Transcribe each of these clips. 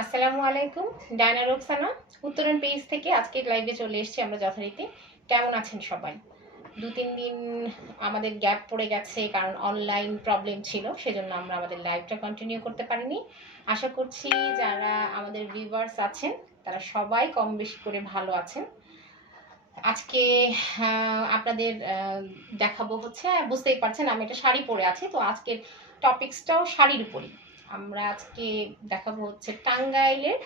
আসসালামু আলাইকুম। ডায়না রোকসানা উত্তরণ পেজ থেকে আজকে লাইভে চলে এসেছি আমরা যথারীতি। কেমন আছেন সবাই? 2-3 দিন আমাদের গ্যাপ পড়ে গেছে, কারণ অনলাইন প্রবলেম ছিল, সেজন্য আমরা আমাদের লাইভটা কন্টিনিউ করতে পারিনি। আশা করছি যারা আমাদের ভিউয়ার্স আছেন তারা সবাই কম বেশি করে ভালো আছেন। আজকে আপনাদের দেখাবো হচ্ছে, বুঝতেই পারছেন আমি একটা শাড়ি পরে আছি, তো আজকের টপিক্সটাও শাড়ির উপরই। আমরা আজকে দেখাবো হচ্ছে টাঙ্গাইলের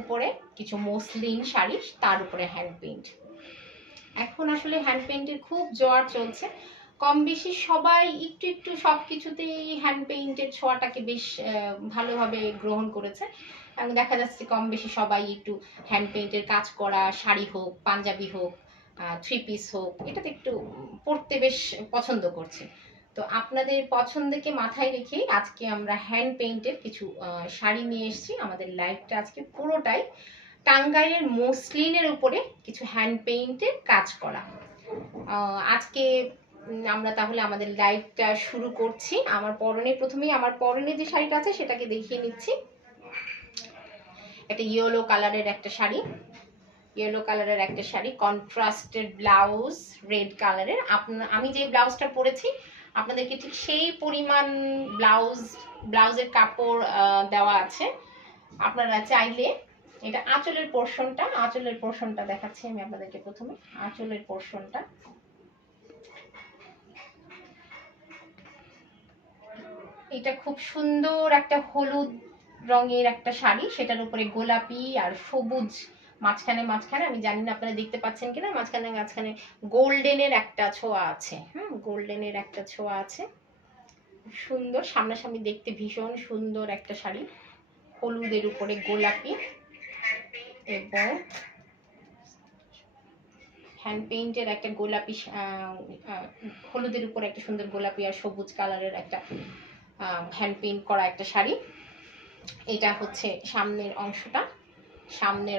উপরে কিছু মসলিন শাড়ি, তার উপরে হ্যান্ড পেইন্ট। এখন আসলে হ্যান্ড পেইন্টের খুব জোয়ার চলছে, কম বেশি সবাই একটু একটু সব কিছুতেই হ্যান্ড পেইন্টের ছোঁয়াটাকে বেশ ভালোভাবে গ্রহণ করেছে। এবং দেখা যাচ্ছে কম বেশি সবাই একটু হ্যান্ড পেইন্টের কাজ করা শাড়ি হোক, পাঞ্জাবি হোক, থ্রি পিস হোক, এটাতে একটু পরতে বেশ পছন্দ করছে। তো আপনাদের পছন্দকে মাথায় রেখে আজকে আমরা হ্যান্ড পেইন্টের কিছু শাড়ি নিয়ে এসেছি। আমাদের লাইভটা আজকে পুরোটাই টাঙ্গাইলের মসলিনের উপরে কিছু হ্যান্ড পেইন্টের কাজ করা। আজকে আমরা তাহলে আমাদের লাইভটা শুরু করছি। প্রথমেই আমার পরনে যে শাড়িটা আছে সেটাকে দেখিয়ে নিচ্ছি। একটা ইয়েলো কালারের একটা শাড়ি, কন্ট্রাস্টেড ব্লাউজ, রেড কালারের। আমি যে ব্লাউজটা পরেছি আপনাদেরকে ঠিক সেই পরিমাণ ব্লাউজের কাপড় দেওয়া আছে। আপনারা চাইলে এটা আঁচলের পোর্শনটা দেখাচ্ছি আমি আপনাদেরকে। প্রথমে আঁচলের পোর্শনটা, এটা খুব সুন্দর একটা হলুদ রঙের একটা শাড়ি, সেটার উপরে গোলাপি আর সবুজ মাঝখানে আমি জানি না আপনারা দেখতে পাচ্ছেন কিনা, মাঝখানে গোল্ডেনের একটা ছোঁয়া আছে। গোল্ডেনের একটা ছোঁয়া আছে, সুন্দর সামনাসামনি দেখতে ভীষণ সুন্দর একটা শাড়ি, হলুদের উপরে গোলাপি এবং হ্যান্ড পেইন্টের একটা গোলাপি, হলুদের উপর একটা সুন্দর গোলাপি আর সবুজ কালারের একটা হ্যান্ড পেইন্ট করা একটা শাড়ি। এটা হচ্ছে সামনের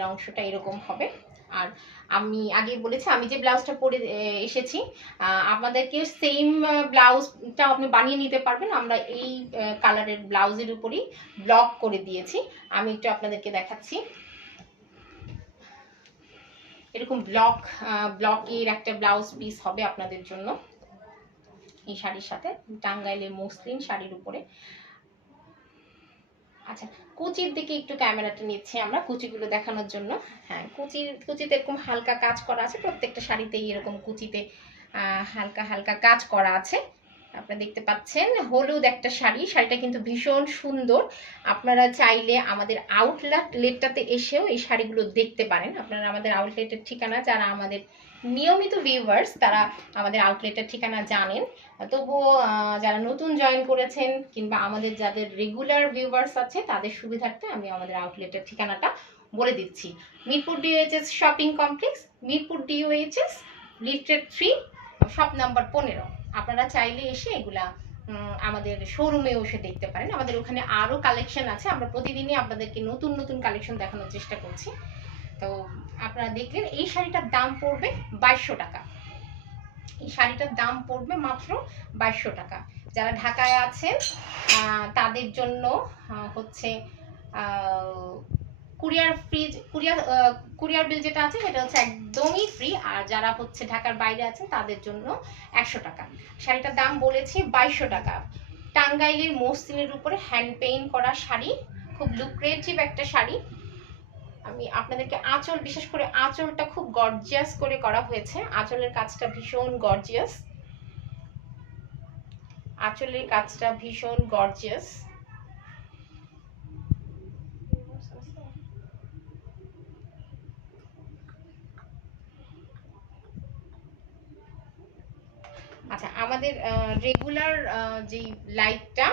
অংশটা এরকম হবে। আর আমি আগে বলেছি আমি যে ব্লাউজটা পরে এসেছি, আপনাদেরকে সেম ব্লাউজটা আপনি বানিয়ে নিতে পারবেন। আমরা এই কালারের ব্লাউজের উপরই ব্লক করে দিয়েছি। আমি একটু আপনাদেরকে দেখাচ্ছি। এরকম ব্লকের একটা ব্লাউজ পিস হবে আপনাদের জন্য এই শাড়ির সাথে, টাঙ্গাইলের মসলিন শাড়ির উপরে। আচ্ছা, কুচির দিকে একটু ক্যামেরাটা নিচ্ছি আমরা কুচিগুলো দেখানোর জন্য। হ্যাঁ, কুচিতে এরকম হালকা কাজ করা আছে, প্রত্যেকটা শাড়িতেই এরকম কুচিতে হালকা হালকা কাজ করা আছে। আপনারা দেখতে পাচ্ছেন হলুদ একটা শাড়িটা কিন্তু ভীষণ সুন্দর। আপনারা চাইলে আমাদের আউটলেটটাতে এসেও এই শাড়িগুলো দেখতে পারেন। আপনারা আমাদের আউটলেটের ঠিকানা, যারা আমাদের নিয়মিত ভিউয়ার্স তারা আমাদের আউটলেটের ঠিকানা জানেন, তবুও যারা নতুন জয়েন করেছেন কিংবা আমাদের যাদের রেগুলার ভিউয়ার্স আছে তাদের সুবিধার্থে আমি আমাদের আউটলেটের ঠিকানাটা বলে দিচ্ছি। Mirpur DOHS shopping complex, Mirpur DOHS, lifted 3, shop number 15। আপনারা চাইলে এসে এগুলা আমাদের শোরুমে এসে দেখতে পারেন। আমাদের ওখানে আরও কালেকশন আছে, আমরা প্রতিদিনই আপনাদেরকে নতুন নতুন কালেকশন দেখানোর চেষ্টা করছি। তো আপনারা দেখলেন এই শাড়িটার দাম পড়বে 2200 টাকা। এই শাড়িটার দাম পড়বে মাত্র 2200 টাকা। যারা ঢাকায় আছেন তাদের জন্য হচ্ছে কুরিয়ার বিল যেটা আছে সেটা হচ্ছে একদমই ফ্রি। আর যারা হচ্ছে ঢাকার বাইরে আছেন তাদের জন্য 100 টাকা। শাড়িটার দাম বলেছি 2200 টাকা। টাঙ্গাইলের মসলিনের উপরে হ্যান্ড পেইন্ট করা শাড়ি, খুব লুক্রেটিভ একটা শাড়ি। আমি আপনাদেরকে বিশেষ করে আঁচলটা খুব গর্জিয়াস করে করা হয়েছে। আঁচলের কাজটা ভীষণ গর্জিয়াস, আচ্ছা, আমাদের রেগুলার যে লাইভটা,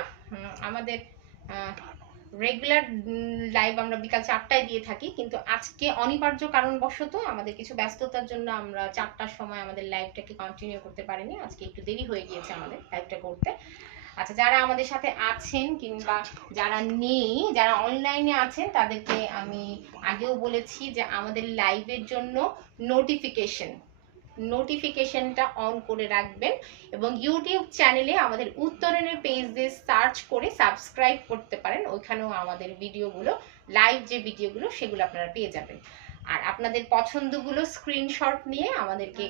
আমাদের রেগুলার লাইভ আমরা বিকাল 4টায় দিয়ে থাকি, কিন্তু আজকে অনিবার্য কারণবশত আমাদের কিছু ব্যস্ততার জন্য আমরা 4টার সময় আমাদের লাইভটাকে কন্টিনিউ করতে পারিনি। আজকে একটু দেরি হয়ে গিয়েছে আমাদের লাইভটা করতে। আচ্ছা, যারা আমাদের সাথে আছেন কিংবা যারা নেই, যারা অনলাইনে আছেন তাদেরকে আমি আগেও বলেছি যে আমাদের লাইভের জন্য নোটিফিকেশনটা অন করে রাখবেন এবং ইউটিউব চ্যানেলে আমাদের উত্তরণের পেজ দিয়ে সার্চ করে সাবস্ক্রাইব করতে পারেন। ওইখানেও আমাদের ভিডিওগুলো, লাইভ যে ভিডিওগুলো সেগুলো আপনারা পেয়ে যাবেন। আর আপনাদের পছন্দগুলো স্ক্রিনশট নিয়ে আমাদেরকে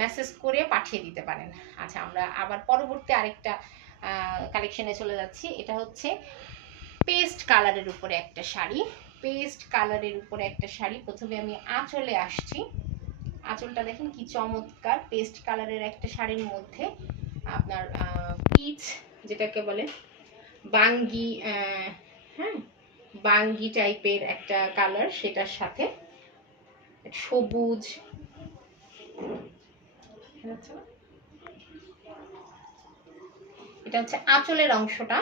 মেসেজ করে পাঠিয়ে দিতে পারেন। আচ্ছা, আমরা আবার পরবর্তী আরেকটা কালেকশনে চলে যাচ্ছি। এটা হচ্ছে পেস্ট কালারের উপরে একটা শাড়ি। পেস্ট কালারের উপরে একটা শাড়ি। প্রথমে আমি আঁচলে আসছি। আঁচলটা দেখেন কি চমৎকার। পেস্ট কালারের একটা শাড়ির মধ্যে আপনার পিচ যেটাকে বলে বাঙ্গি, হ্যাঁ বাঙ্গি টাইপের একটা কালার, সেটার সাথে সবুজ, এটা হচ্ছে আঁচলের অংশটা।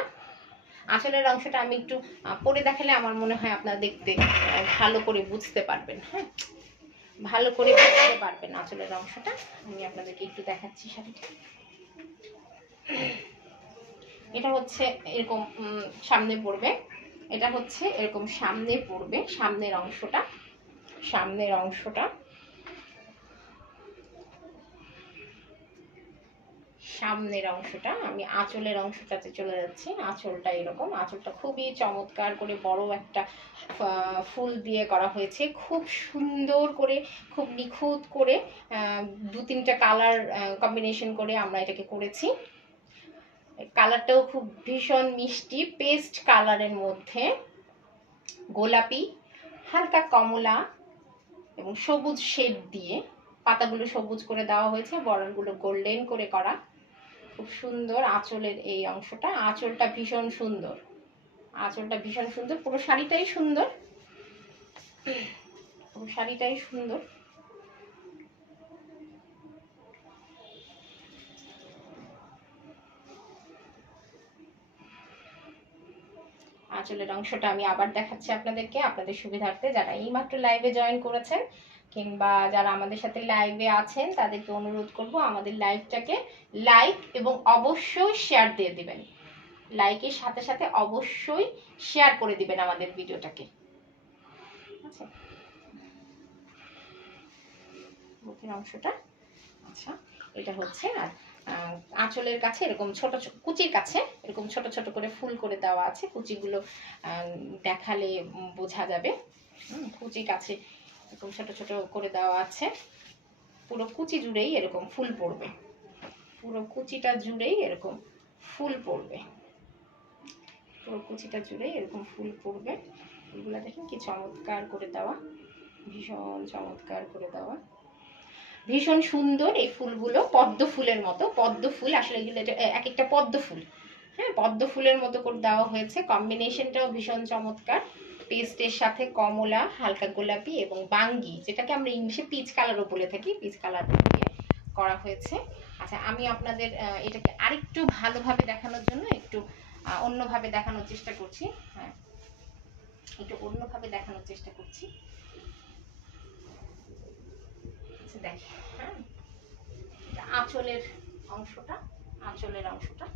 আঁচলের অংশটা আমি একটু পরে দেখালে আমার মনে হয় আপনারা দেখতে ভালো করে বুঝতে পারবেন। হ্যাঁ, ভালো করে বুঝতে পারবেন আঁচলের অংশটা। আমি আপনাদেরকে একটু দেখাচ্ছি শাড়িটা। এটা হচ্ছে এরকম সামনে পড়বে, এটা হচ্ছে এরকম সামনে পড়বে, সামনের অংশটা, সামনের অংশটা, সামনের অংশটা। আমি আঁচলের অংশটাতে চলে যাচ্ছি। আঁচলটা এরকম, আঁচলটা খুবই চমৎকার করে বড় একটা ফুল দিয়ে করা হয়েছে, খুব সুন্দর করে, খুব নিখুঁত করে, দু তিনটা কালার কম্বিনেশন করে আমরা এটাকে করেছি। কালারটাও খুব ভীষণ মিষ্টি, পেস্ট কালারের মধ্যে গোলাপি, হালকা কমলা এবং সবুজ শেড দিয়ে পাতাগুলো সবুজ করে দেওয়া হয়েছে, বর্ডারগুলো গোল্ডেন করে করা। খুব সুন্দর আঁচলের এই অংশটা। আঁচলটা ভীষণ সুন্দর, আঁচলটা ভীষণ সুন্দর। পুরো শাড়িটাই সুন্দর, পুরো শাড়িটাই সুন্দর। আঁচলের অংশটা আমি আবার দেখাচ্ছি আপনাদেরকে, আপনাদের সুবিধার্থে। যারা এইমাত্র লাইভে জয়েন করেছেন কিংবা যারা আমাদের সাথে লাইভে আছেন তাদেরকে অনুরোধ করব আমাদের লাইভটাকে লাইক এবং অবশ্যই শেয়ার দিয়ে দিবেন। লাইকের সাথে সাথে অবশ্যই শেয়ার করে দিবেন আমাদের ভিডিওটাকে। আচ্ছা, বুকের অংশটা, আচ্ছা এটা হচ্ছে। আর আঁচলের কাছে এরকম ছোট কুচির কাছে এরকম ছোট ছোট করে ফুল করে দেওয়া আছে। কুচিগুলো দেখালে বোঝা যাবে। কুচি কাছে এরকম ছোট ছোট করে দেওয়া আছে। পুরো কুচি জুড়েই এরকম ফুল পড়বে, পুরো কুচিটা জুড়েই এরকম ফুল পড়বে, পুরো কুচিটা জুড়েই এরকম ফুল পড়বে। এগুলা দেখেন কি চমৎকার করে দেওয়া, ভীষণ চমৎকার করে দেওয়া, ভীষণ সুন্দর। এই ফুলগুলো পদ্ম ফুলের মতো, পদ্ম ফুল আসলে এগুলো এক একটা পদ্ম ফুল, হ্যাঁ পদ্ম ফুলের মতো করে দেওয়া হয়েছে। কম্বিনেশনটাও ভীষণ চমৎকার। পেস্টের সাথে কমলা, হালকা গোলাপি এবং বাঙ্গি, যেটাকে আমরা ইংলিশে পিচ কালারও বলে থাকি, পিচ কালার দিয়ে করা হয়েছে। আচ্ছা, আমি আপনাদের এটাকে আরেকটু ভালোভাবে দেখানোর জন্য একটু অন্যভাবে দেখানোর চেষ্টা করছি। হ্যাঁ, একটু অন্যভাবে দেখানোর চেষ্টা করছি। দেখ, হ্যাঁ আঁচলের অংশটা, আঁচলের অংশটা,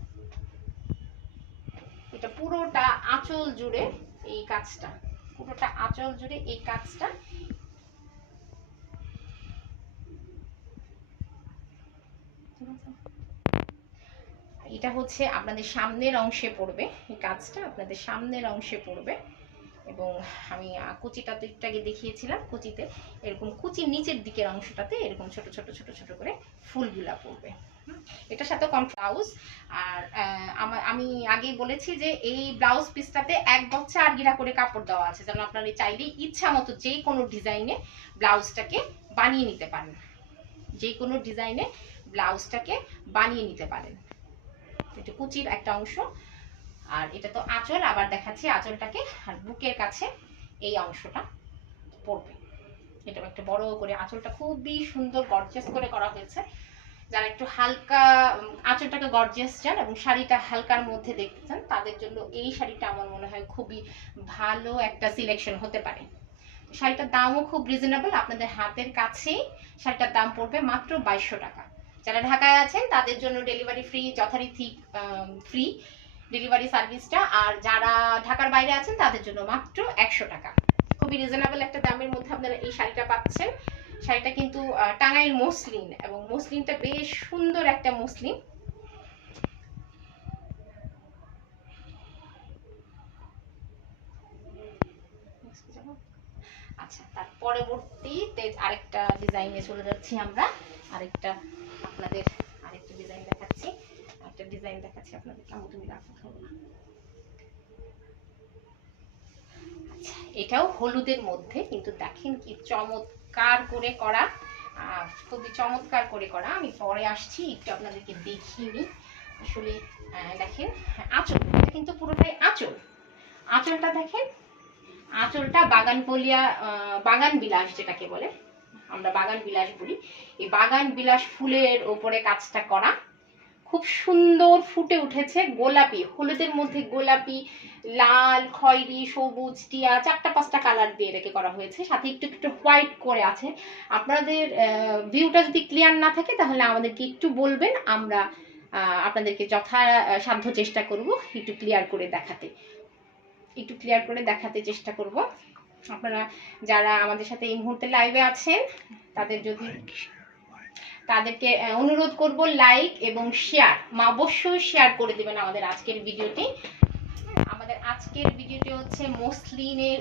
এটা পুরোটা আঁচল জুড়ে এই কাজটা, পুরোটা আঁচল জুড়ে এই কাজটা। এটা হচ্ছে আপনাদের সামনের অংশে পড়বে, এই কাজটা আপনাদের সামনের অংশে পড়বে। এবং আমি কুচিটা তো একটু আগে দেখিয়েছিলাম, কুচিতে এরকম কুচির নিচের দিকের অংশটাতে এরকম ছোট ছোট ছোট ছোট করে ফুলগুলা পড়বে। এটার সাথে ব্লাউজ। আর আমি আগেই বলেছি যে এই ব্লাউজ পিসটাতে 1 গজ 4 গিরা করে কাপড় দেওয়া আছে, যেন আপনারা চাইলেই ইচ্ছা মতো যে কোনো ডিজাইনে ব্লাউজটাকে বানিয়ে নিতে পারেন, যে কোনো ডিজাইনে ব্লাউজটাকে বানিয়ে নিতে পারেন। এটা কুচির একটা অংশ। আর এটা তো আঁচল, আবার দেখাচ্ছি আঁচলটাকে। আর বুকের কাছে এই অংশটা পড়বে, এটা একটা বড় করে আঁচলটা খুবই সুন্দর গর্জিয়াস করে করা হয়েছে। যারা একটু হালকা আঁচলটাকে গর্জিয়াস চান এবং শাড়িটা হালকার মধ্যে দেখতে চান তাদের জন্য এই শাড়িটা আমার মনে হয় খুবই ভালো একটা সিলেকশন হতে পারে। শাড়িটার দামও খুব রিজনেবল, আপনাদের হাতের কাছেই শাড়িটার দাম পড়বে মাত্র 2200 টাকা। যারা ঢাকায় আছেন তাদের জন্য ডেলিভারি ফ্রি, যথারীতি ফ্রি ডেলিভারি সার্ভিসটা। আর যারা ঢাকার বাইরে আছেন তাদের জন্য মাত্র 100 টাকা। খুবই রিজনেবল একটা দামের মধ্যে আপনারা এই শাড়িটা পাচ্ছেন। শাড়িটা কিন্তু টাঙ্গাইল মসলিন, এবং মসলিনটা বেশ সুন্দর একটা মসলিন। আচ্ছা, তার পরবর্তীতে আরেকটা ডিজাইনে চলে যাচ্ছি আমরা। আরেকটা আপনাদের আরেকটা ডিজাইন দেখাচ্ছি, একটা ডিজাইন দেখাচ্ছি আপনাদের। কেমন তুমি রাখো। আচ্ছা, এটাও হলুদের মধ্যে, কিন্তু দেখেন কি চমৎকার করে করা, খুবই চমৎকার করে করা। আমি পরে আসছি, একটু আপনাদেরকে দেখিয়ে নিই। আসলে দেখেন আঁচল, এটা কিন্তু পুরোটাই আঁচল। আঁচলটা দেখেন, আঁচলটা বাগান বিলাস যেটাকে বলে, আমরা বাগান বিলাস বলি। এই বাগান বিলাস ফুলের ওপরে কাজটা করা, খুব সুন্দর ফুটে উঠেছে। গোলাপি, হলুদের মধ্যে গোলাপি, লাল, খয়েরি, সবুজ, টিয়া, 4-5টা কালার দিয়ে এটাকে করা হয়েছে। সাথে একটু একটু হোয়াইট করে আছে। আপনাদের ভিউটা যদি ক্লিয়ার না থাকে তাহলে আমাদেরকে একটু বলবেন, আমরা আপনাদেরকে যথাসাধ্য চেষ্টা করব একটু ক্লিয়ার করে দেখাতে চেষ্টা করব। আপনারা যারা আমাদের সাথে এই মুহূর্তে লাইভে আছেন তাদেরকে অনুরোধ করব লাইক এবং শেয়ার, অবশ্যই শেয়ার করে দিবেন আমাদের আজকের ভিডিওটি। আমাদের আজকের ভিডিওটি হচ্ছে মসলিনের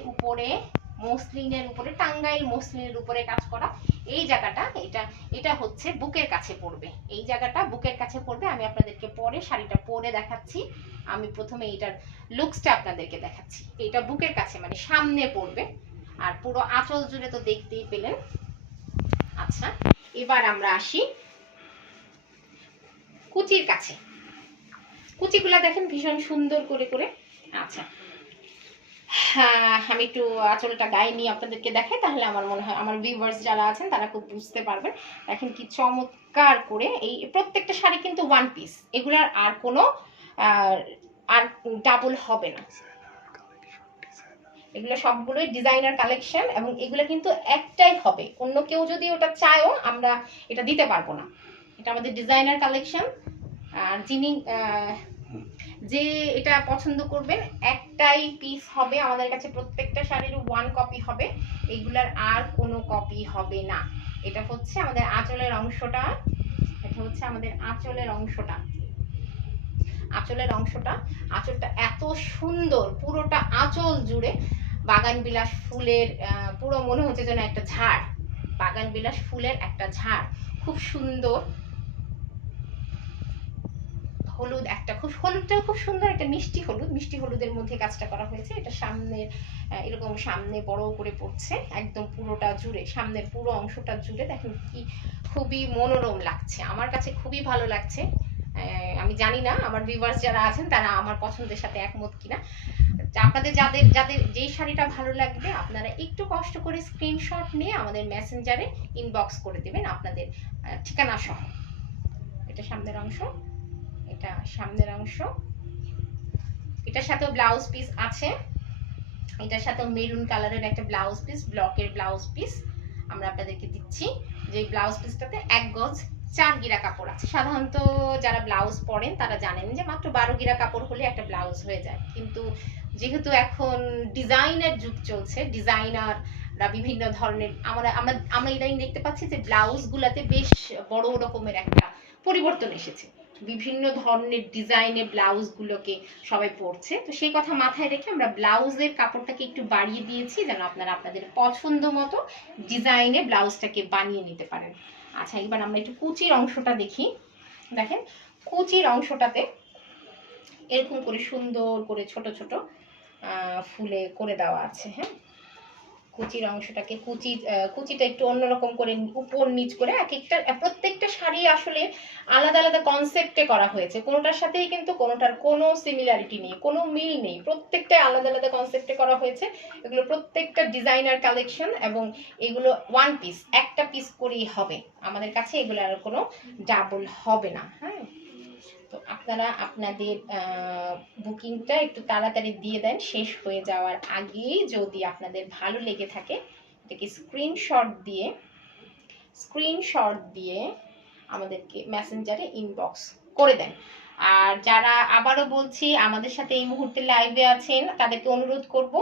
উপরে টাঙ্গাইল মসলিনের উপরে কাজ করা। এই জায়গাটা এটা হচ্ছে বুকের কাছে পড়বে, এই জায়গাটা বুকের কাছে পড়বে। আমি আপনাদেরকে পরে শাড়িটা পরে দেখাচ্ছি। আমি প্রথমে এটার লুকসটা আপনাদেরকে দেখাচ্ছি। এটা বুকের কাছে মানে সামনে পড়বে, আর পুরো আঁচল জুড়ে তো দেখতেই পেলেন। আচ্ছা, এবার আমরা আসি কুচির কাছে। কুচিগুলা দেখেন ভীষণ সুন্দর করে করে। আচ্ছা, হ্যাঁ, আমি একটু আঁচলটা গায়ে নিয়ে আপনাদেরকে দেখাই, তাহলে আমার মনে হয় আমার ভিউয়ার্স যারা আছেন তারা খুব বুঝতে পারবেন। দেখেন কি চমৎকার করে। এই প্রত্যেকটা শাড়ি কিন্তু ওয়ান পিস, এগুলার আর কোনো আর ডাবল হবে না। এগুলো সবগুলোই ডিজাইনার কালেকশন, এবং এগুলো কিন্তু একটাই হবে। অন্য কেউ যদি ওটা চায়ও আমরা এটা দিতে পারবো না। এটা আমাদের ডিজাইনার কালেকশন। আর যে এটা পছন্দ করবেন, একটাই পিস হবে আমাদের কাছে। প্রত্যেকটা শাড়ির ওয়ান কপি হবে, এগুলার আর কোনো কপি হবে না। এটা হচ্ছে আমাদের আঁচলের অংশটা, আঁচলটা এত সুন্দর। পুরোটা আঁচল জুড়ে বাগান বিলাস ফুলের, পুরো মনে হচ্ছে যেন একটা ঝাড়, বাগান বিলাস ফুলের একটা ঝাড়। খুব সুন্দর হলুদ, হলুদটাও খুব সুন্দর, একটা মিষ্টি হলুদের মধ্যে কাজটা করা হয়েছে। এটা সামনের এরকম সামনে বড় করে পড়ছে, একদম পুরোটা জুড়ে, সামনের পুরো অংশটা জুড়ে। দেখেন কি খুবই মনোরম লাগছে, আমার কাছে খুবই ভালো লাগছে। আমি জানি না আমার ভিউয়ার্স যারা আছেন তারা আমার পছন্দের সাথে একমত কিনা। আপনাদের যাদের যেই শাড়িটা ভালো লাগবে আপনারা একটু কষ্ট করে স্ক্রিনশট নিয়ে আমাদের মেসেঞ্জারে ইনবক্স করে দেবেন আপনাদের ঠিকানা সহ। এটা সামনের অংশ, এটার সাথে ব্লাউজ পিস আছে। এটার সাথে মেরুন কালারের একটা ব্লাউজ পিস, ব্লকের ব্লাউজ পিস আমরা আপনাদেরকে দিচ্ছি। যে ব্লাউজ পিসটাতে 1 গজ 4 গিরা কাপড় আছে। সাধারণত যারা ব্লাউজ পরেন তারা জানেন যে মাত্র 12 গিরা কাপড় হলে একটা ব্লাউজ হয়ে যায়। কিন্তু যেহেতু এখন ডিজাইনের যুগ চলছে, ডিজাইনাররা বিভিন্ন ধরনের, আমরা ইদানিং দেখতে পাচ্ছি যে ব্লাউজগুলোতে বেশ বড় রকমের একটা পরিবর্তন এসেছে। বিভিন্ন ধরনের ডিজাইনের ব্লাউজগুলোকে সবাই পরছে। তো সেই কথা মাথায় রেখে আমরা ব্লাউজের কাপড়টাকে একটু বাড়িয়ে দিয়েছি, যেন আপনারা আপনাদের পছন্দ মতো ডিজাইনে ব্লাউজটাকে বানিয়ে নিতে পারেন। আচ্ছা, এবার আমরা একটু কুচির অংশটা দেখি। দেখেন কুচির অংশটাতে এরকম করে সুন্দর করে ছোট ছোট ফুলে করে দেওয়া আছে। হ্যাঁ, কুচির অংশটাকে কুচিটা একটু অন্যরকম করে উপর নিচ করে প্রত্যেকটা শাড়ি আসলে আলাদা আলাদা কনসেপ্টে করা হয়েছে। কোনোটার সাথেই কিন্তু কোনোটার কোনো সিমিলারিটি নেই, কোনো মিল নেই, প্রত্যেকটাই আলাদা আলাদা কনসেপ্টে করা হয়েছে। এগুলো প্রত্যেকটা ডিজাইনার কালেকশন, এবং এগুলো ওয়ান পিস, একটা পিস করেই হবে আমাদের কাছে, এগুলো আর কোনো ডাবল হবে না। হ্যাঁ, তো আপনারা আপনাদের বুকিংটা একটু তাড়াতাড়ি দিয়ে দেন, শেষ হয়ে যাওয়ার আগেই। যদি আপনাদের ভালো লেগে থাকে এটাকে স্ক্রিনশট দিয়ে আমাদেরকে মেসেঞ্জারে ইনবক্স করে দেন। আর যারা আবারও বলছি আমাদের সাথে এই মুহূর্তে লাইভে আছেন তাদেরকে অনুরোধ করব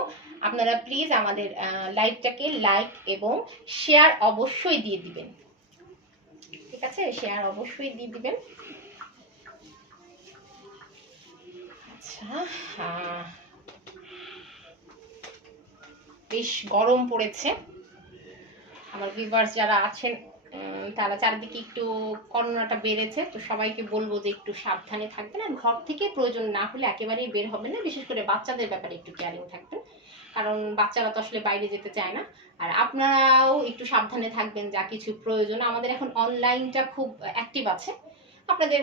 আপনারা প্লিজ আমাদের লাইভটাকে লাইক এবং শেয়ার অবশ্যই দিয়ে দিবেন, ঠিক আছে? শেয়ার অবশ্যই দিয়ে দিবেন। আচ্ছা, বেশ গরম পড়েছে। আমার ভিউয়ার্স যারা আছেন তারা চারিদিকে একটু করোনাটা বেড়েছে, তো সবাইকে বলবো যে একটু সাবধানে থাকবেন, আর ঘর থেকে প্রয়োজন না হলে একেবারেই বের হবেন না। বিশেষ করে বাচ্চাদের ব্যাপারে একটু কেয়ারিং থাকবেন, কারণ বাচ্চারা তো আসলে বাইরে যেতে চায় না। আর আপনারাও একটু সাবধানে থাকবেন, যা কিছু প্রয়োজন। আমাদের এখন অনলাইনটা খুব অ্যাক্টিভ আছে, আপনাদের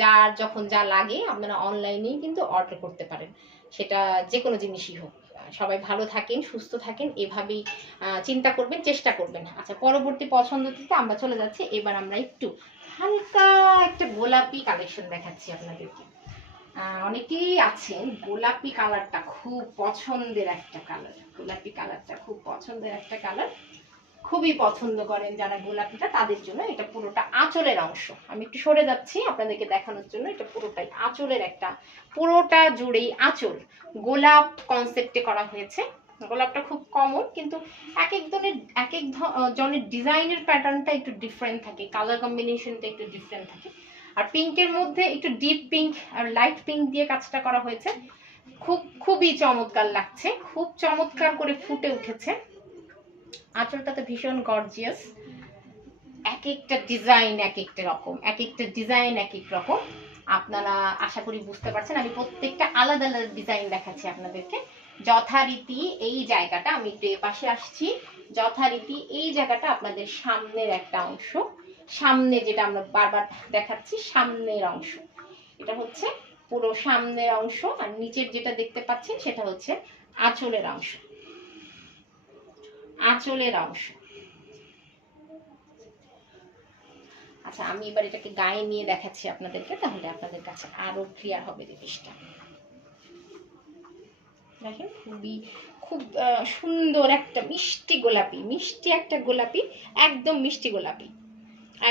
যার যখন যা লাগে আপনারা অনলাইনেই কিন্তু অর্ডার করতে পারেন, সেটা যে কোনো জিনিসই হোক। সবাই ভালো থাকেন, সুস্থ থাকেন, এভাবেই চিন্তা করবেন, চেষ্টা করবেন। আচ্ছা, পরবর্তী পছন্দটিতে আমরা চলে যাচ্ছি। এবার আমরা একটু হালকা একটা গোলাপি কালেকশন দেখাচ্ছি আপনাদেরকে। অনেকেই আছেন গোলাপি কালারটা খুব পছন্দের একটা কালার, গোলাপি কালারটা খুব পছন্দের একটা কালার, খুবই পছন্দ করেন যারা গোলাপিটা, তাদের জন্য এটা পুরোটা আঁচলের অংশ। আমি একটু সরে যাচ্ছি আপনাদেরকে দেখানোর জন্য। এটা পুরোটাই আঁচলের একটা, পুরোটা জুড়েই আঁচল গোলাপ কনসেপ্টে করা হয়েছে। গোলাপটা খুব কমন, কিন্তু এক এক জনের ডিজাইনের প্যাটার্নটা একটু ডিফারেন্ট থাকে, কালার কম্বিনেশনটা একটু ডিফারেন্ট থাকে। আর পিঙ্কের মধ্যে একটু ডিপ পিঙ্ক আর লাইট পিঙ্ক দিয়ে কাজটা করা হয়েছে। খুবই চমৎকার লাগছে, খুব চমৎকার করে ফুটে উঠেছে। আঁচলটা তো ভীষণ গর্জিয়াস, এক একটা ডিজাইন এক একটা রকম, এক একটা ডিজাইন এক এক রকম। আপনারা আশা করি বুঝতে পারছেন, আমি প্রত্যেকটা আলাদা আলাদা ডিজাইন দেখাচ্ছি আপনাদেরকে। যথারীতি এই জায়গাটা, আমি একটু এ পাশে আসছি, যথারীতি এই জায়গাটা আপনাদের সামনের একটা অংশ, সামনে যেটা আমরা বারবার দেখাচ্ছি সামনের অংশ, এটা হচ্ছে পুরো সামনের অংশ। আর নিচের যেটা দেখতে পাচ্ছেন সেটা হচ্ছে আঁচলের অংশ, আঁচলের অংশ। আচ্ছা, আমি এবার এটাকে গায়ে নিয়ে দেখাচ্ছি আপনাদেরকে, তাহলে আপনাদের কাছে আরো ক্লিয়ার হবে জিনিসটা। দেখেন, খুব সুন্দর একটা মিষ্টি গোলাপি, মিষ্টি একটা গোলাপি, একদম মিষ্টি গোলাপি,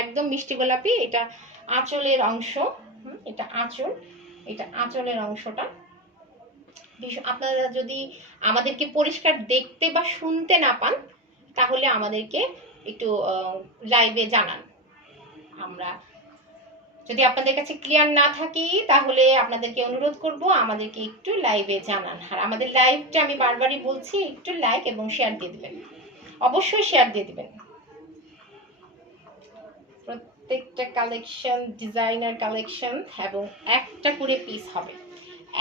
একদম মিষ্টি গোলাপি। এটা আঁচলের অংশ, এটা আঁচল, এটা আঁচলের অংশটা। আপনারা যদি আমাদেরকে পরিষ্কার দেখতে বা শুনতে না পান, তাহলে আমাদেরকে একটু লাইভে জানান। আমরা যদি আপনাদের কাছে ক্লিয়ার না থাকি, তাহলে আপনাদেরকে অনুরোধ করব আমাদেরকে একটু লাইভে জানান। আর আমাদের লাইভটা আমি বারবারই বলছি, একটু লাইক এবং শেয়ার দিয়ে দিবেন, অবশ্যই শেয়ার দিয়ে দিবেন। প্রত্যেকটা কালেকশন ডিজাইনার কালেকশন, এবং একটা করে পিস হবে,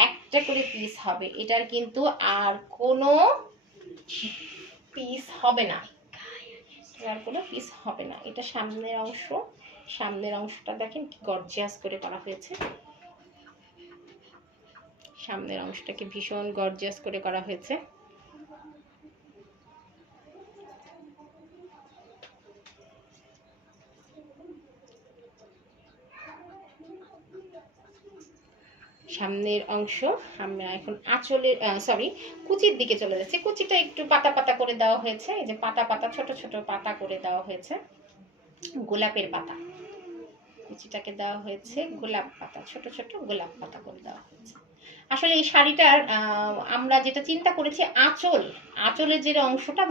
একটা করে পিস হবে। এটার কিন্তু আর কোনো পিস হবে না, আর কোনো পিস হবে না। এটা সামনের অংশ, সামনের অংশটা দেখেন কি গর্জিয়াস করে করা হয়েছে, সামনের অংশটাকে ভীষণ গর্জিয়াস করে করা হয়েছে। সামনের অংশ। আমরা এখন আঁচলের কুচির দিকে চলে যাচ্ছি। কুচিটা একটু পাতা পাতা করে দেওয়া হয়েছে, এই যে পাতা পাতা, ছোট ছোট পাতা করে দেওয়া হয়েছে, গোলাপের পাতা। কুচিটাকে দেওয়া হয়েছে গোলাপ পাতা, ছোট ছোট গোলাপ পাতা করে দেওয়া হয়েছে। আসলে এই শাড়িটার আমরা যেটা চিন্তা করেছি, আঁচলের যে অংশটা,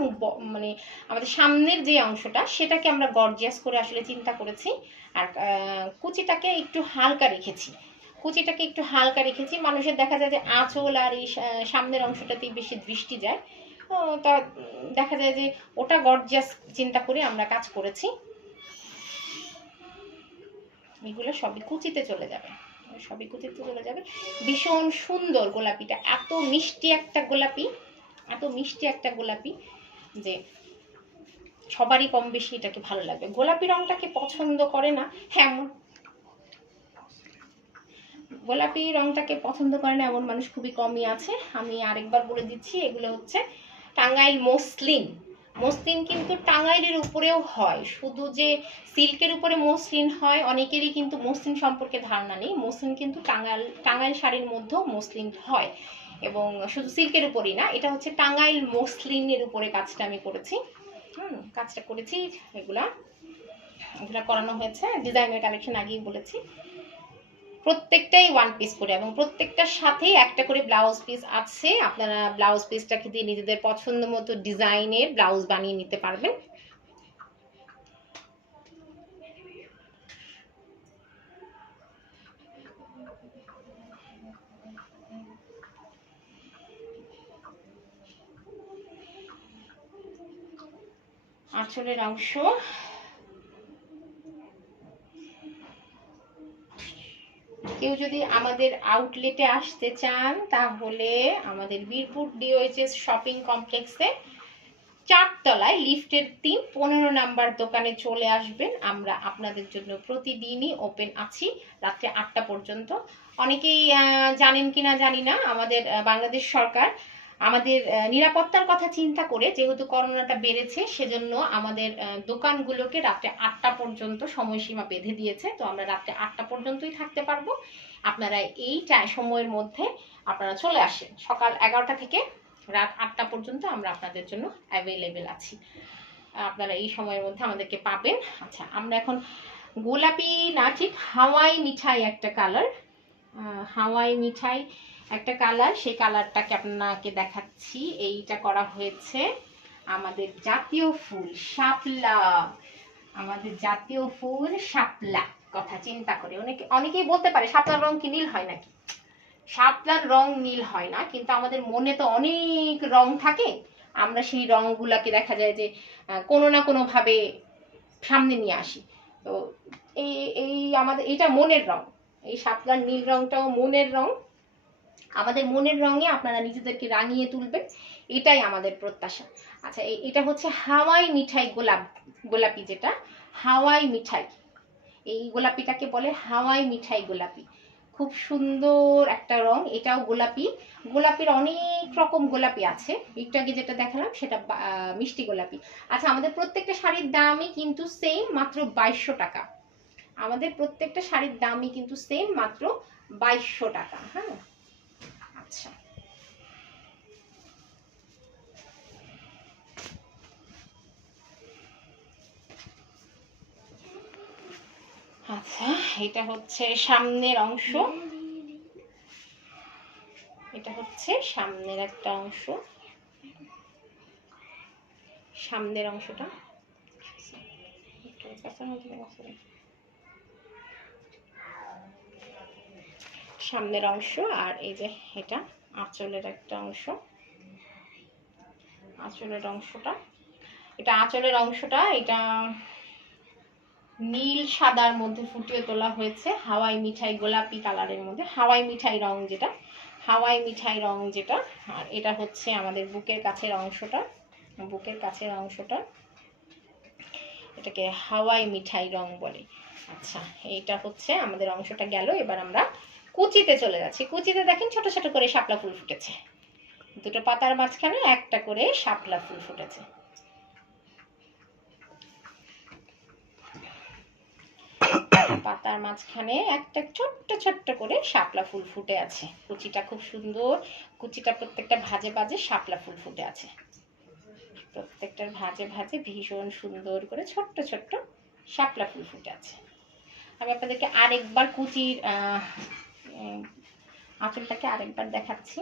মানে আমাদের সামনের যে অংশটা, সেটাকে আমরা গর্জিয়াস করে আসলে চিন্তা করেছি। আর কুচিটাকে একটু হালকা রেখেছি, কুচিটাকে একটু হালকা রেখেছি। মানুষের দেখা যায় যে আঁচল আর এই সামনের অংশটাতেই বেশি দৃষ্টি যায়, তা দেখা যায় যে ওটা গর্জিয়াস চিন্তা করে আমরা কাজ করেছি। এগুলো সবই কুচিতে চলে যাবে, সবই কুচিতে চলে যাবে। ভীষণ সুন্দর গোলাপিটা, এত মিষ্টি একটা গোলাপি, এত মিষ্টি একটা গোলাপি যে সবারই কম বেশি এটাকে ভালো লাগবে। গোলাপি রংটাকে পছন্দ করে না, হ্যাঁ, গোলাপি রংটাকে পছন্দ করে না এমন মানুষ খুবই কমই আছে। আমি আরেকবার বলে দিচ্ছি, এগুলো হচ্ছে টাঙ্গাইল মসলিন। মসলিন কিন্তু টাঙ্গাইলের উপরেও হয়, শুধু যে সিল্কের উপরে মসলিন হয় অনেকেরই কিন্তু মসলিন সম্পর্কে ধারণা নেই। মসলিন কিন্তু টাঙ্গাইল শাড়ির মধ্যেও মসলিন হয়, এবং শুধু সিল্কের উপরেই না, এটা হচ্ছে টাঙ্গাইল মসলিনের উপরে কাজটা আমি করেছি। কাজটা করেছি, এগুলা করানো হয়েছে। ডিজাইনের কালেকশন আগেই বলেছি। প্রত্যেকটাই ওয়ান পিস করে এবং প্রত্যেকটার সাথেই একটা করে ব্লাউজ পিস আছে। আপনারা ব্লাউজ পিসটাকে দিয়ে নিজেদের পছন্দ মতো ডিজাইনের ব্লাউজ বানিয়ে নিতে পারবেন। আঁচলের অংশ, কেউ যদি আমাদের আউটলেটে আসতে চান তাহলে আমাদের বীরপুর ডিওএইচএস শপিং কমপ্লেক্সে 4 তলায় লিফটের 15 নাম্বার দোকানে চলে আসবেন। আমরা আপনাদের জন্য প্রতিদিনই ওপেন আছি রাত্রে 8টা পর্যন্ত। অনেকেই জানেন কিনা জানি না, আমাদের বাংলাদেশ সরকার আমাদের নিরাপত্তার কথা চিন্তা করে, যেহেতু করোনাটা বেড়েছে, সেজন্য আমাদের দোকানগুলোকে রাত্রে 8টা পর্যন্ত সময়সীমা বেঁধে দিয়েছে। তো আমরা রাত্রে 8টা পর্যন্তই থাকতে পারবো। আপনারা এই সময়ের মধ্যে আপনারা চলে আসেন। সকাল 11টা থেকে রাত 8টা পর্যন্ত আমরা আপনাদের জন্য অ্যাভেলেবেল আছি। আপনারা এই সময়ের মধ্যে আমাদেরকে পাবেন। আচ্ছা, আমরা এখন গোলাপি না, ঠিক হাওয়াই মিঠাই একটা কালার, হাওয়াই মিঠাই একটা কালার, সেই কালারটাকে আপনাকে দেখাচ্ছি। এইটা করা হয়েছে আমাদের জাতীয় ফুল শাপলা, আমাদের জাতীয় ফুল শাপলা কথা চিন্তা করে। অনেকেই বলতে পারে শাপলার রং কি নীল হয় নাকি? শাপলার রং নীল হয় না, কিন্তু আমাদের মনে তো অনেক রং থাকে। আমরা সেই রংগুলাকে দেখা যায় যে কোনো না কোনো ভাবে সামনে নিয়ে আসি। তো এই আমাদের এটা মনের রং, এই শাপলার নীল রংটাও মনের রং। আমাদের মনের রঙে আপনারা নিজেদেরকে রাঙিয়ে তুলবেন, এটাই আমাদের প্রত্যাশা। আচ্ছা, এটা হচ্ছে হাওয়াই মিঠাই গোলাপি, যেটা হাওয়াই মিঠাই, এই গোলাপিটাকে বলে হাওয়াই মিঠাই গোলাপি। খুব সুন্দর একটা রং, এটাও গোলাপি। গোলাপির অনেক রকম গোলাপি আছে, একটু আগে যেটা দেখালাম সেটা মিষ্টি গোলাপি। আচ্ছা, আমাদের প্রত্যেকটা শাড়ির দামই কিন্তু সেম, মাত্র 2200 টাকা। আমাদের প্রত্যেকটা শাড়ির দামই কিন্তু সেম, মাত্র 2200 টাকা। হ্যাঁ, আচ্ছা, আচ্ছা, এটা হচ্ছে সামনের অংশ, এটা হচ্ছে সামনের একটা অংশ। সামনের অংশটা সামনের অংশ, আর এই যে এটা আঁচলের একটা অংশ। আঁচলের অংশটা, এটা আঁচলের অংশটা, এটা নীল সাদার মধ্যে ফুটিয়ে তোলা হয়েছে হাওয়াই মিঠাই গোলাপি কালারের মধ্যে, হাওয়াই মিঠাই রং যেটা, হাওয়াই মিঠাই রং যেটা। আর এটা হচ্ছে আমাদের বুকের কাছের অংশটা, বুকের কাছের অংশটা, এটাকে হাওয়াই মিঠাই রং বলে। আচ্ছা, এইটা হচ্ছে আমাদের অংশটা গেল। এবার আমরা কুচিতে চলে যাচ্ছি। কুচিতে দেখেন ছোট ছোট করে শাপলা ফুল ফুটেছে, দুটো পাতার মাঝখানে একটা করে শাপলা ফুল ফুটেছে। পাতার মাঝখানে একটা ছোট্ট ছোট্ট করে শাপলা ফুল ফুটে আছে। কুচিটা খুব সুন্দর, কুচিটা প্রত্যেকটা ভাজে ভাজে শাপলা ফুল ফুটে আছে, প্রত্যেকটার ভাজে ভাজে ভীষণ সুন্দর করে ছোট্ট ছোট্ট শাপলা ফুল ফুটে আছে। আমি আপনাদেরকে আরেকবার কুচির আঁচলটাকে আরেকবার দেখাচ্ছি।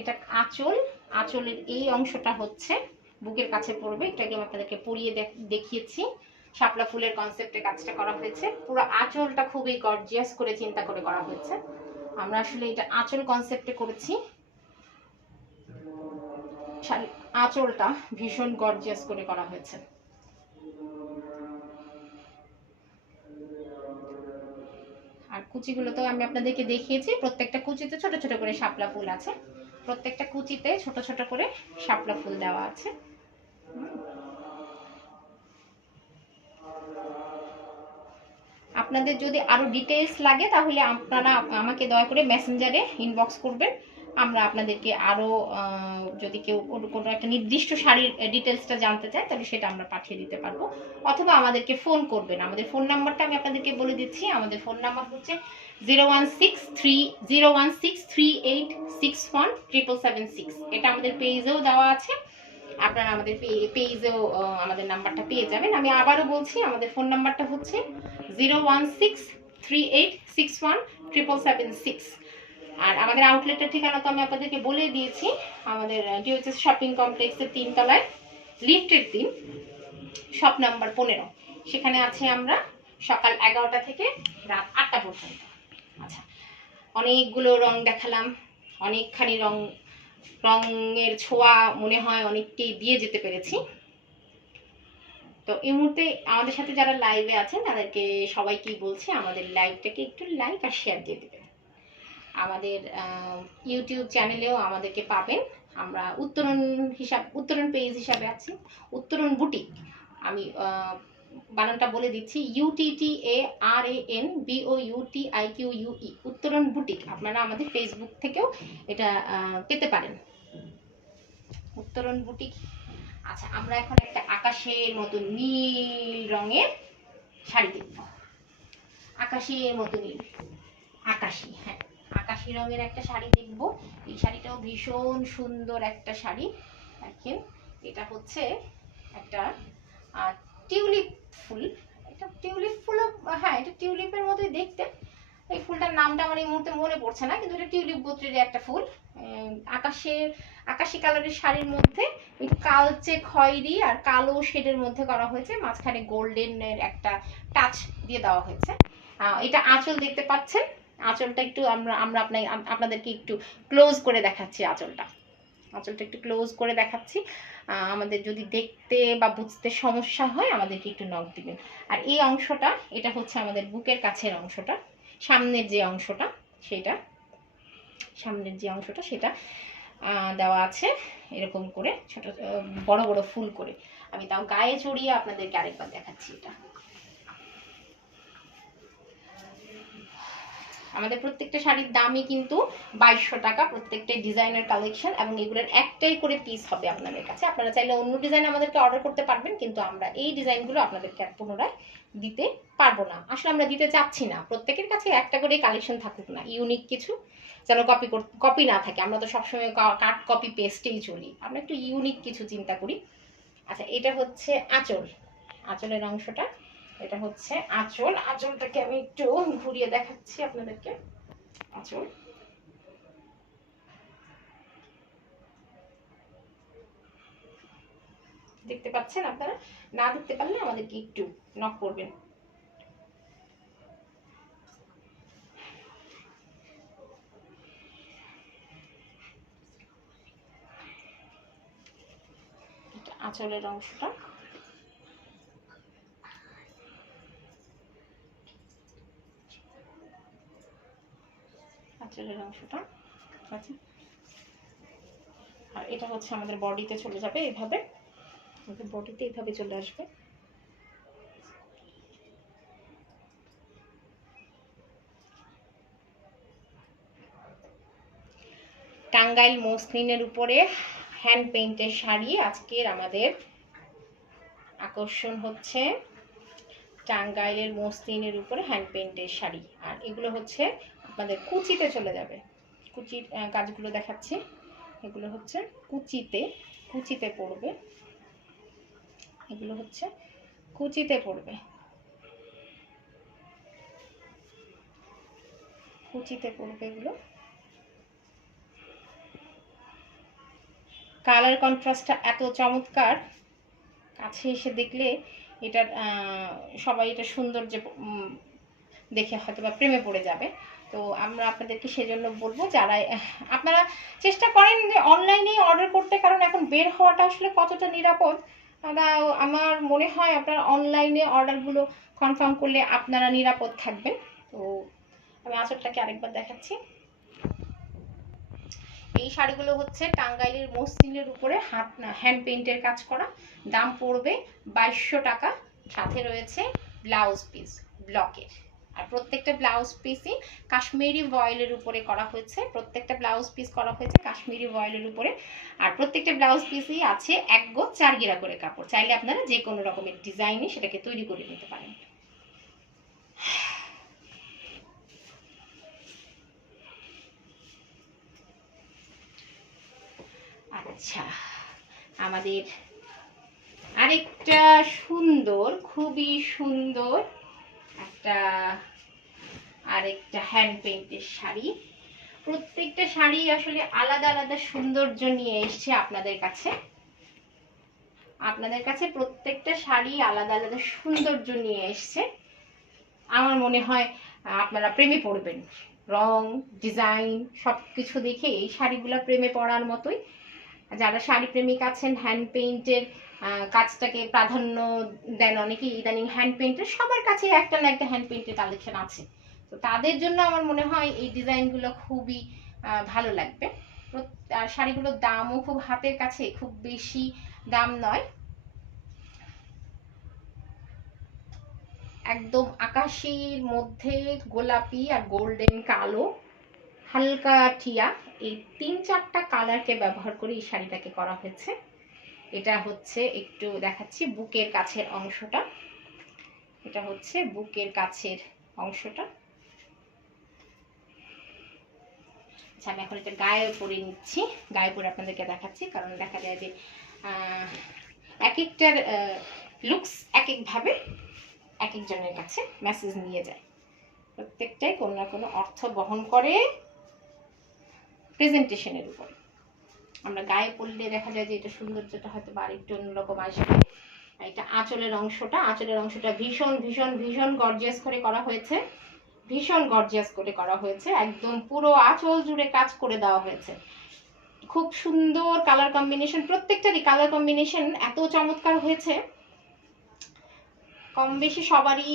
এটা আঁচল, আঁচলের এই অংশটা হচ্ছে বুকের কাছে পড়বে। এটাকে আমি আপনাদেরকে পরিয়ে দেখিয়েছি। শাপলা ফুলের কনসেপ্টে কাজটা করা হয়েছে। পুরো আঁচলটা খুবই গর্জিয়াস করে চিন্তা করে করা হয়েছে। আমরা আসলে এটা আঁচল কনসেপ্টে করেছি। আঁচলটা ভীষণ গর্জিয়াস করে করা হয়েছে। আর কুচিগুলোতেও আমি আপনাদেরকে দেখিয়েছি, প্রত্যেকটা কুচিতে ছোট ছোট করে শাপলা ফুল আছে, প্রত্যেকটা কুচিতে ছোট ছোট করে শাপলা ফুল দেওয়া আছে। আপনাদের যদি আরো ডিটেইলস লাগে তাহলে আপনারা আমাকে দয়া করে মেসেঞ্জারে ইনবক্স করবেন, আমরা আপনাদেরকে আরও যদি কেউ কোনো একটা নির্দিষ্ট শাড়ির ডিটেলসটা জানতে চায় তাহলে সেটা আমরা পাঠিয়ে দিতে পারবো, অথবা আমাদেরকে ফোন করবেন। আমাদের ফোন নাম্বারটা আমি আপনাদেরকে বলে দিচ্ছি। আমাদের ফোন নাম্বার হচ্ছে 01630163776। এটা আমাদের পেজেও দেওয়া আছে, আপনারা আমাদের পেজেও আমাদের নাম্বারটা পেয়ে যাবেন। আমি আবারও বলছি, আমাদের ফোন নাম্বারটা হচ্ছে 01638617776। আর আমাদের আউটলেটের ঠিকানা তো আমি আপনাদেরকে বলে দিয়েছি, আমাদের ডিওএইচএস শপিং কমপ্লেক্সের 3 তলায় লিফটের 3, শপ নাম্বার 15। সেখানে আছে আমরা সকাল 11টা থেকে রাত 8টা পর্যন্ত। আচ্ছা, অনেকগুলো রং দেখালাম, অনেকখানি রঙের ছোঁয়া মনে হয় অনেককেই দিয়ে যেতে পেরেছি। তো এই মুহূর্তে আমাদের সাথে যারা লাইভে আছেন তাদেরকে সবাইকেই বলছি, আমাদের লাইভটাকে একটু লাইক আর শেয়ার দিয়ে দেবেন। আমাদের ইউটিউব চ্যানেলেও আমাদেরকে পাবেন। আমরা উত্তরণ পেজ হিসাবে আছি, উত্তরণ বুটিক। আমি বানানটা বলে দিচ্ছি, UTTARANBOUTIQUE, উত্তরণ বুটিক। আপনারা আমাদের ফেসবুক থেকেও এটা পেতে পারেন, উত্তরণ বুটিক। আচ্ছা, আমরা এখন একটা আকাশের মতো নীল রঙের শাড়ি দেখব। আকাশের মতো নীল, আকাশি, হ্যাঁ আকাশি রঙের একটা শাড়ি দেখব। এই শাড়িটাও ভীষণ সুন্দর একটা শাড়ি। দেখেন, এটা হচ্ছে একটা টিউলিপ ফুল। এটা টিউলিপ ফুল, হ্যাঁ এটা টিউলিপের মতোই দেখতে। এই ফুলটার নামটা আমার এই মুহূর্তে মনে পড়ছে না, কিন্তু এটা টিউলিপ গোত্রের একটা ফুল। আকাশি কালারের শাড়ির মধ্যে একটু কালচে খয়েরি আর কালো শেডের মধ্যে করা হয়েছে, মাঝখানে গোল্ডেনের একটা টাচ দিয়ে দেওয়া হয়েছে। এটা আঁচল দেখতে পাচ্ছেন, আঁচলটা একটু আমরা আপনাদেরকে একটু ক্লোজ করে দেখাচ্ছি। আঁচলটা একটু ক্লোজ করে দেখাচ্ছি। আমাদের যদি দেখতে বা বুঝতে সমস্যা হয় আমাদেরকে একটু নক দিবেন। আর এই অংশটা, এটা হচ্ছে আমাদের বুকের কাছের অংশটা, সামনের যে অংশটা সেটা দেওয়া আছে এরকম করে ছোট বড় বড় ফুল করে। আমি তাও গায়ে চড়িয়ে আপনাদেরকে আরেকবার দেখাচ্ছি। এটা আমাদের প্রত্যেকটা শাড়ির দামই কিন্তু 2200 টাকা, প্রত্যেকটা ডিজাইনের কালেকশন, এবং এগুলোর একটাই করে পিস হবে আপনাদের কাছে। আপনারা চাইলে অন্য ডিজাইন আমাদেরকে অর্ডার করতে পারবেন, কিন্তু আমরা এই ডিজাইনগুলো আপনাদেরকে আর পুনরায় দিতে পারবো না। আসলে আমরা দিতে চাচ্ছি না, প্রত্যেকের কাছে একটা করে কালেকশন থাকুক না, ইউনিক কিছু, যেন কপি না থাকে। আমরা তো সবসময় কাট কপি পেস্টেই চলি, আমরা একটু ইউনিক কিছু চিন্তা করি। আচ্ছা, এটা হচ্ছে আঁচলের অংশটা। এটা হচ্ছে আঁচলটাকে আমি একটু ঘুরিয়ে দেখাচ্ছি আপনাদেরকে। আঁচল, দেখতে পাচ্ছেন আপনারা? না দেখতে পারলে আমাদেরকে একটু নক করবেন। আঁচলের অংশটা, আঁচলের অংশটা আছে। আর এটা হচ্ছে আমাদের বডিতে চলে যাবে, এইভাবে আমাদের বডিতে এইভাবে চলে আসবে। টাঙ্গাইল মসলিনের উপরে হ্যান্ড পেইন্টের শাড়ি। আজকের আমাদের আকর্ষণ হচ্ছে টাঙ্গাইলের মসলিনের উপরে হ্যান্ড পেইন্টের শাড়ি। আর এগুলো হচ্ছে আপনাদের কুচিতে চলে যাবে। কুচির কাজগুলো দেখাচ্ছি। এগুলো হচ্ছে কুচিতে পড়বে, এগুলো হচ্ছে কুচিতে পড়বে, এগুলো। কালার কন্ট্রাস্টটা এত চমৎকার, কাছে এসে দেখলে এটার সবাই এটা সৌন্দর্য দেখে হয়তো বা প্রেমে পড়ে যাবে। তো আমরা আপনাদেরকে সেজন্য বলবো, যারা আপনারা চেষ্টা করেন যে অনলাইনে অর্ডার করতে, কারণ এখন বের হওয়াটা আসলে কতটা নিরাপদ আমার মনে হয় আপনারা অনলাইনে অর্ডারগুলো কনফার্ম করলে আপনারা নিরাপদ থাকবেন। তো আমি আঁচলটাকে আরেকবার দেখাচ্ছি। এই শাড়িগুলো হচ্ছে টাঙ্গাইলের মসলিনের উপরে হ্যান্ড পেইন্টের কাজ করা। দাম পড়বে 2200 টাকা, সাথে রয়েছে ব্লাউজ পিস ব্লকের। আর প্রত্যেকটা ব্লাউজ পিসই কাশ্মীরি ভয়েলের উপরে করা হয়েছে, প্রত্যেকটা ব্লাউজ পিস করা হয়েছে কাশ্মীরি ভয়েলের উপরে। আর প্রত্যেকটা ব্লাউজ পিসই আছে 1 গজ 4 গিরা করে কাপড়, চাইলে আপনারা যে কোনো রকমের ডিজাইনে সেটাকে তৈরি করে নিতে পারেন। আচ্ছা, আমাদের আরেকটা সুন্দর, খুবই সুন্দর একটা আরেকটা হ্যান্ড পেইন্টের শাড়ি। প্রত্যেকটা শাড়ি আসলে আলাদা আলাদা সৌন্দর্য নিয়ে এসছে আপনাদের কাছে। আপনাদের কাছে প্রত্যেকটা শাড়ি আলাদা আলাদা সৌন্দর্য নিয়ে এসছে। আমার মনে হয় আপনারা প্রেমে পড়বেন। রং, ডিজাইন সবকিছু দেখে এই শাড়িগুলো প্রেমে পড়ার মতোই। যারা শাড়ি প্রেমিক আছেন, হ্যান্ড পেইন্টের কাজটাকে প্রাধান্য দেন অনেকেই ইদানিং, হ্যান্ড পেইন্টের সবার কাছে একটা না একটা হ্যান্ড পেইন্টের কালেকশন আছে। তো তাদের জন্য আমার মনে হয় এই ডিজাইনগুলো খুবই ভালো লাগবে। আর শাড়িগুলোর দামও খুব হাতের কাছে, খুব বেশি দাম নয়। একদম আকাশির মধ্যে গোলাপি আর গোল্ডেন কালো, হালকা টিয়া, এই 3-4টা কালারকে ব্যবহার করে এই শাড়িটাকে করা হয়েছে। এটা হচ্ছে, একটু দেখাচ্ছি বুকের কাছের অংশটা। এটা হচ্ছে বুকের কাছের অংশটা। আচ্ছা, আমি এখন এটা গায়ে পরে নিচ্ছি, গায়ে পরে আপনাদেরকে দেখাচ্ছি। কারণ দেখা যায় যে এক একটার লুকস এক একভাবে এক একজনের কাছে মেসেজ নিয়ে যায়। প্রত্যেকটাই কোনো না কোনো অর্থ বহন করে প্রেজেন্টেশনের উপর। আমরা গায়ে পরলে দেখা যায় যে এটা সৌন্দর্যটা হয়তো বা আরেকটু অন্যরকম আসবে। এটা আঁচলের অংশটা, আঁচলের অংশটা ভীষণ ভীষণ ভীষণ গর্জিয়াস করে করা হয়েছে, ভীষণ গর্জিয়াস করে করা হয়েছে। একদম পুরো আঁচল জুড়ে কাজ করে দেওয়া হয়েছে। খুব সুন্দর কালার কম্বিনেশন, প্রত্যেকটারই কালার কম্বিনেশন এত চমৎকার হয়েছে, কম বেশি সবারই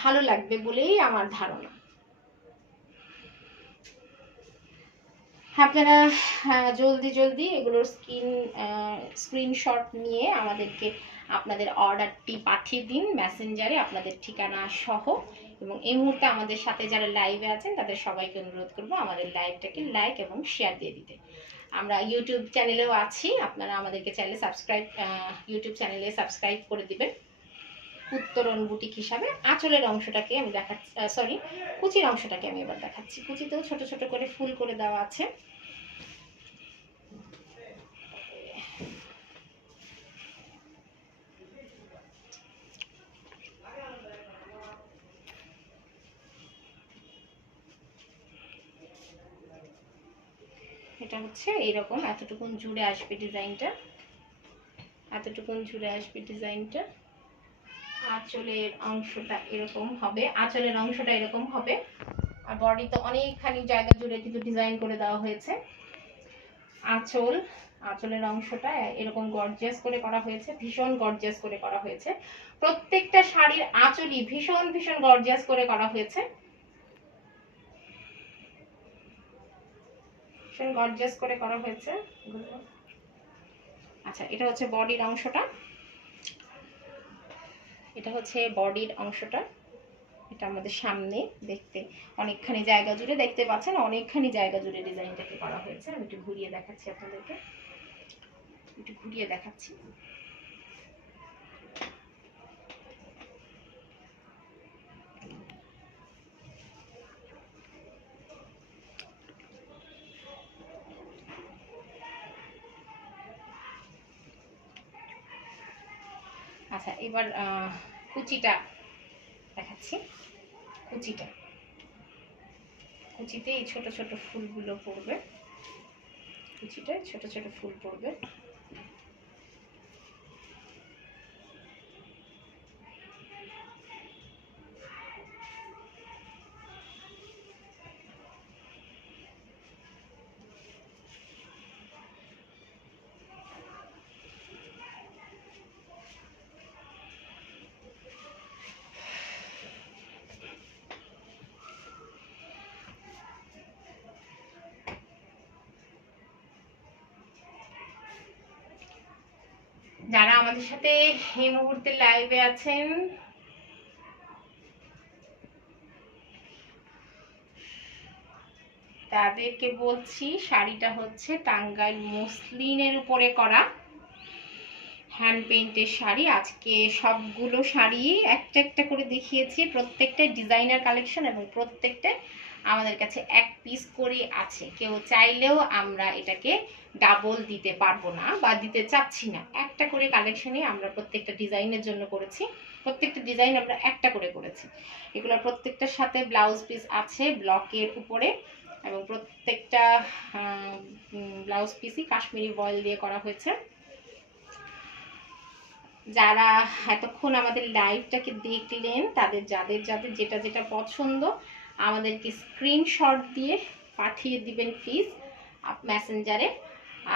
ভালো লাগবে বলেই আমার ধারণা। আপনারা জলদি জলদি এগুলোর স্ক্রিনশট নিয়ে আমাদেরকে আপনাদের অর্ডারটি পাঠিয়ে দিন মেসেঞ্জারে আপনাদের ঠিকানা সহ। এবং এই মুহূর্তে আমাদের সাথে যারা লাইভে আছেন তাদের সবাইকে অনুরোধ করবো আমাদের লাইভটাকে লাইক এবং শেয়ার দিয়ে দিতে। আমরা ইউটিউব চ্যানেলেও আছি, আপনারা আমাদেরকে চাইলে ইউটিউব চ্যানেলে সাবস্ক্রাইব করে দিবেন উত্তরণ বুটিক হিসাবে। আঁচলের অংশটাকে আমি দেখাচ্ছি, সরি কুচির অংশটাকে আমি এবার দেখাচ্ছি। কুচিতেও ছোট ছোট করে ফুল করে দেওয়া আছে। এটা হচ্ছে এইরকম, এতটুকুন জুড়ে আসবে ডিজাইনটা, এতটুকুন জুড়ে আসবে ডিজাইনটা। আঁচলের অংশটা এরকম হবে, আঁচলের অংশটা এরকম হবে। আর বডিতে অনেকখানি জায়গা জুড়ে কিন্তু ডিজাইন করে দেওয়া হয়েছে। আঁচলের অংশটা এরকম গর্জিয়াস করে করা হয়েছে, ভীষণ গর্জিয়াস করে করা হয়েছে। প্রত্যেকটা শাড়ির আঁচলই ভীষণ ভীষণ গর্জিয়াস করে করা হয়েছে, ভীষণ গর্জিয়াস করে করা হয়েছে। আচ্ছা, এটা হচ্ছে বডির অংশটা, এটা হচ্ছে বডির অংশটা। এটা আমাদের সামনে দেখতে অনেকখানি জায়গা জুড়ে দেখতে পাচ্ছেন, অনেকখানি জায়গা জুড়ে ডিজাইনটাকে করা হয়েছে। আমি একটু ঘুরিয়ে দেখাচ্ছি আপনাদেরকে, একটু ঘুরিয়ে দেখাচ্ছি। আচ্ছা, এবার কুচিটা দেখাচ্ছি। কুচিতে এই ছোট ছোট ফুলগুলো পড়বে, কুচিটায় ছোট ছোট ফুল পড়বে। যারা আমাদের সাথে এই মুহূর্তে লাইভে আছেন তাদেরকে বলছি শাড়িটা হচ্ছে টাঙ্গাইল মসলিনের উপরে করা হ্যান্ড পেইন্টের শাড়ি। আজকে সবগুলো শাড়ি একটা একটা করে দেখিয়েছি, প্রত্যেকটাই ডিজাইনার কালেকশন এবং প্রত্যেকটা আমাদের কাছে এক পিস করে আছে। কেউ চাইলেও আমরা এটাকে ডাবল দিতে পারবো না বা দিতে চাচ্ছি না। একটা করে কালেকশনে আমরা প্রত্যেকটা ডিজাইনের জন্য করেছি, প্রত্যেকটা ডিজাইন আমরা একটা করে করেছি। এগুলো প্রত্যেকটার সাথে ব্লাউজ পিস আছে ব্লকের উপরে এবং প্রত্যেকটা ব্লাউজ পিসই কাশ্মীরি ভয়েল দিয়ে করা হয়েছে। যারা এতক্ষণ আমাদের লাইভটাকে দেখলেন তাদের যাদের যাদের যেটা যেটা পছন্দ আমাদেরকে স্ক্রিনশট দিয়ে পাঠিয়ে দিবেন প্লিজ মেসেঞ্জারে।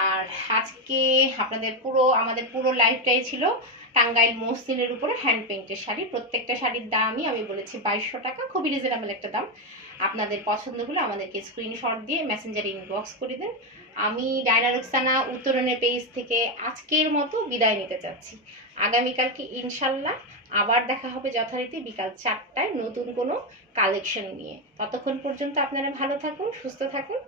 আর আজকে আমাদের পুরো লাইভটাই ছিল টাঙ্গাইল মসলিনের উপরে হ্যান্ড পেইন্টের শাড়ি। প্রত্যেকটা শাড়ির দামই আমি বলেছি 2200 টাকা, খুবই রিজনেবল একটা দাম। আপনাদের পছন্দগুলো আমাদেরকে স্ক্রিনশট দিয়ে মেসেঞ্জারে ইনবক্স করে দেন। আমি ডায়না রুকসানা উত্তরণের পেজ থেকে আজকের মতো বিদায় নিতে চাচ্ছি। আগামীকালকে ইনশাল্লাহ আবার দেখা হবে যথারীতি বিকাল 4টায় নতুন কোনো কালেকশন নিয়ে। ততক্ষণ পর্যন্ত আপনারা ভালো থাকুন, সুস্থ থাকুন।